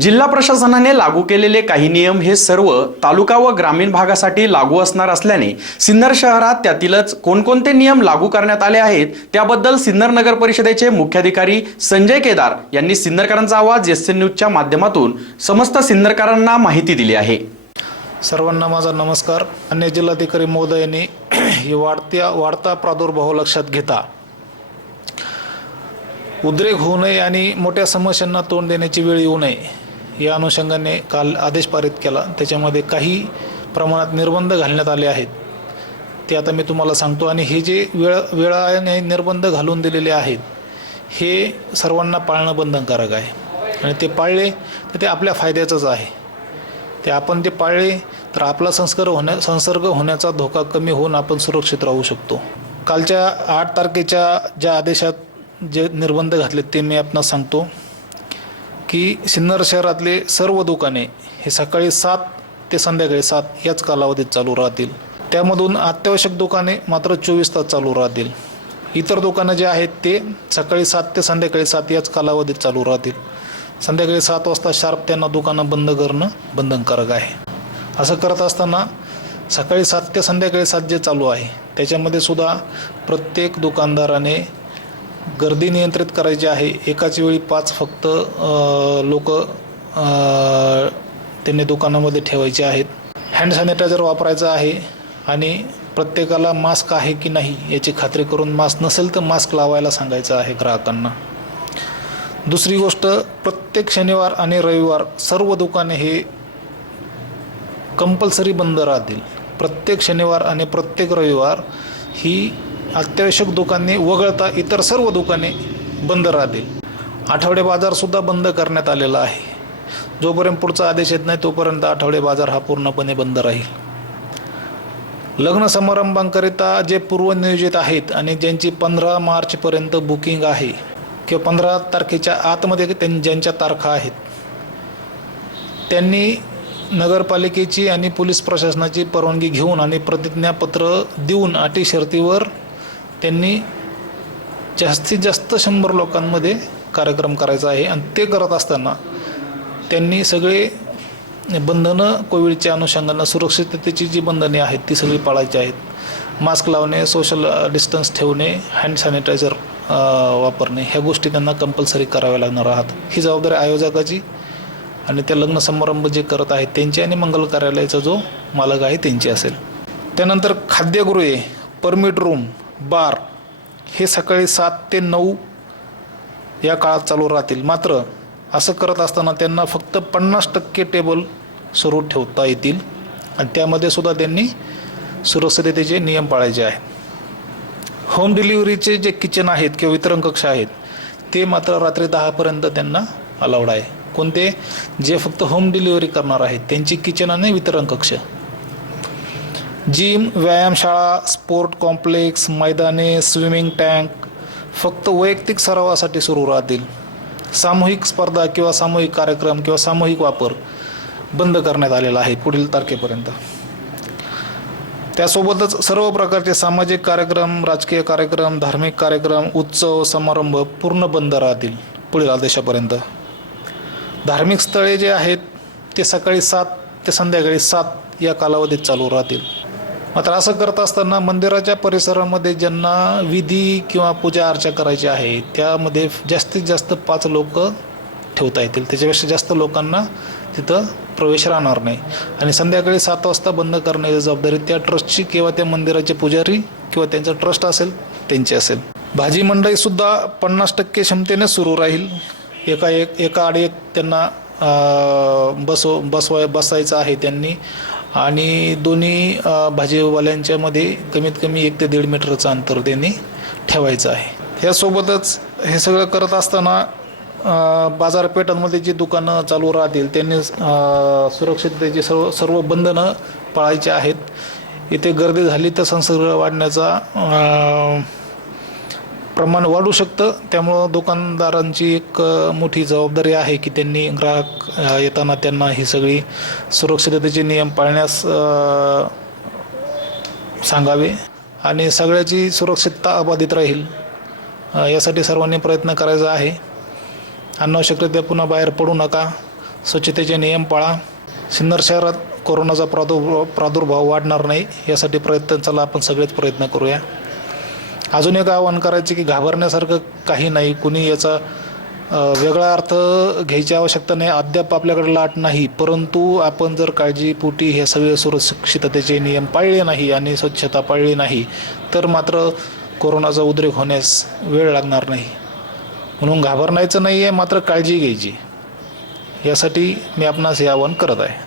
जिल्हा प्रशासनाने लागू केलेले काही नियम हे सर्व तालुका व ग्रामीण भागासाठी लागू असणार असल्याने सिन्नर शहरात त्यातीलच कोणकोणते नियम लागू करण्यात आले आहेत त्याबद्दल सिन्नर नगर परिषदेचे मुख्याधिकारी संजय केदार यांनी सिन्नरकरांचा आवाज एस एन न्यूजच्या माध्यमातून समस्त सिन्नरकरांना माहिती दिली आहे. सर्वांना माझा नमस्कार. अन्य जिल्हाधिकारी महोदयांनी ही वाढत्या वाढता प्रादुर्भाव लक्षात घेता. उद्रेक होऊ नये आणि मोठ्या समस्यांना तोंड देण्याची वेळ येऊ नये. या अनुषंगाने काल आदेश पारित केला. त्याच्यामध्ये काही प्रमाणात निर्बंध घालण्यात आले आहेत. ते आता मी तुम्हाला सांगतो. आणि हे जे वेळ वेळाने निर्बंध घालून दिलेले आहेत हे सर्वांना पाळणं बंधनकारक आहे. आणि ते पाळले तर ते आपल्या फायद्याचंच आहे. ते आपण ते पाळले तर आपला संस्कार होण्या संसर्ग होण्याचा धोका कमी होऊन आपण सुरक्षित राहू शकतो. कालच्या आठ तारखेच्या ज्या आदेशात जे निर्बंध घातले ते मी आपणास सांगतो. की सिन्नर शहरातले सर्व दुकाने हे सकाळी सात ते संध्याकाळी सात याच कालावधीत चालू राहतील. त्यामधून अत्यावश्यक दुकाने मात्र चोवीस तास चालू राहतील. इतर दुकानं जे आहेत ते सकाळी सात ते संध्याकाळी सात याच कालावधीत चालू राहतील. संध्याकाळी सात वाजता शार्प त्यांना दुकानं बंद करणं बंधनकारक आहे. असं करत असताना सकाळी सात ते संध्याकाळी सात जे चालू आहे त्याच्यामध्ये सुद्धा प्रत्येक दुकानदाराने गर्दी नियंत्रित करायची आहे. एकाच वेळी पाच फक्त लोक त्यांनी दुकानामध्ये ठेवायचे आहेत. हँड सॅनिटायझर वापरायचं आहे आणि प्रत्येकाला मास्क आहे की नाही याची खात्री करून मास्क नसेल तर मास्क लावायला सांगायचं आहे ग्राहकांना. दुसरी गोष्ट प्रत्येक शनिवार आणि रविवार सर्व दुकाने हे कंपल्सरी बंद राहतील. प्रत्येक शनिवार आणि प्रत्येक रविवार ही अत्यावश्यक दुकाने वगळता इतर सर्व दुकाने बंद राहतील. आठवडे बाजारसुद्धा बंद करण्यात आलेला आहे. जोपर्यंत पुढचा आदेश येत नाही तोपर्यंत आठवडे बाजार हा पूर्णपणे बंद राहील. लग्न समारंभांकरिता जे पूर्वनियोजित आहेत आणि ज्यांची पंधरा मार्चपर्यंत बुकिंग आहे किंवा पंधरा तारखेच्या आतमध्ये त्यां ज्यांच्या तारखा आहेत त्यांनी नगरपालिकेची आणि पोलीस प्रशासनाची परवानगी घेऊन आणि प्रतिज्ञापत्र देऊन अटी शर्तीवर त्यांनी जास्तीत जास्त शंभर लोकांमध्ये कार्यक्रम करायचा आहे. आणि ते करत असताना त्यांनी सगळे बंधनं कोविडच्या अनुषंगानं सुरक्षिततेची जी बंधने आहेत ती सगळी पाळायची आहेत. मास्क लावणे सोशल डिस्टन्स ठेवणे हँड सॅनिटायझर वापरणे ह्या गोष्टी त्यांना कंपल्सरी कराव्या लागणार आहात. ही जबाबदारी आयोजकाची आणि त्या लग्न समारंभ जे करत आहेत त्यांची आणि मंगल कार्यालयाचा जो मालक आहे त्यांची असेल. त्यानंतर खाद्यगृहे परमिट रूम बार हे सकाळी सात ते नऊ या काळात चालू राहतील. मात्र असं करत असताना त्यांना फक्त पन्नास टक्के टेबल सुरू ठेवता येतील आणि त्यामध्ये सुद्धा त्यांनी सुरक्षिततेचे नियम पाळायचे आहेत. होम डिलिव्हरीचे जे किचन आहेत किंवा वितरण कक्ष आहेत ते मात्र रात्री दहापर्यंत त्यांना अलाउड आहे. कोणते? जे फक्त होम डिलिव्हरी करणार आहेत त्यांची किचन आणि वितरण कक्ष. जिम व्यायामशाळा स्पोर्ट कॉम्प्लेक्स मैदाने स्विमिंग टँक फक्त वैयक्तिक सरावासाठी सुरू राहतील. सामूहिक स्पर्धा किंवा सामूहिक कार्यक्रम किंवा सामूहिक वापर बंद करण्यात आलेला आहे पुढील तारखेपर्यंत. त्यासोबतच सर्व प्रकारचे सामाजिक कार्यक्रम राजकीय कार्यक्रम धार्मिक कार्यक्रम उत्सव समारंभ पूर्ण बंद राहतील पुढील आदेशापर्यंत. धार्मिक स्थळे जे आहेत ते सकाळी सात ते संध्याकाळी सात या कालावधीत चालू राहतील. मात्र असं करत असताना मंदिराच्या परिसरामध्ये ज्यांना विधी किंवा पूजा अर्चा करायची आहे त्यामध्ये जास्तीत जास्त पाच लोक ठेवता येतील. त्याच्यापेक्षा जास्त लोकांना तिथं प्रवेश राहणार नाही. आणि संध्याकाळी सात वाजता बंद करण्याची जबाबदारी त्या ट्रस्टची किंवा त्या मंदिराचे पुजारी किंवा त्यांचं ट्रस्ट असेल त्यांची असेल. भाजी मंडईसुद्धा पन्नास टक्के क्षमतेने सुरू राहील. एका एक एका आड एक त्यांना बसव बसवाय बसायचं आहे त्यांनी. आणि दोन्ही भाजीवाल्यांच्यामध्ये कमीत कमी एक ते दीड मीटरचं अंतर त्यांनी ठेवायचं आहे. ह्यासोबतच हे सगळं करत असताना बाजारपेठांमध्ये जी दुकानं चालू राहतील त्यांनी सुरक्षिततेची सर्व सर्व बंधनं पाळायची आहेत. इथे गर्दी झाली तर संसर्ग वाढण्याचा प्रमाण वाढू शकतं. त्यामुळं दुकानदारांची एक मोठी जबाबदारी आहे की त्यांनी ग्राहक येताना त्यांना ही सगळी सुरक्षिततेचे नियम पाळण्यास सांगावे आणि सगळ्याची सुरक्षितता अबाधित राहील. यासाठी सर्वांनी प्रयत्न करायचा आहे. अनावश्यकरित्या पुन्हा बाहेर पडू नका. स्वच्छतेचे नियम पाळा. सिन्नर शहरात कोरोनाचा प्रादुर्भाव प्रादुर्भाव वाढणार नाही. यासाठी प्रयत्न चला आपण सगळेच प्रयत्न करूया. अजून एक आवाहन करायचे की घाबरण्यासारखं काही नाही. कुणी याचा वेगळा अर्थ घ्यायची आवश्यकता नाही. अद्याप आपल्याकडे लाट नाही. परंतु आपण जर काळजीपोटी हे सगळे सुरक्षिततेचे नियम पाळले नाही आणि स्वच्छता पाळली नाही तर मात्र कोरोनाचा उद्रेक होण्यास वेळ लागणार नाही. म्हणून घाबरण्याचं नाही आहे मात्र काळजी घ्यायची. यासाठी मी आपणास हे आवाहन करत आहे.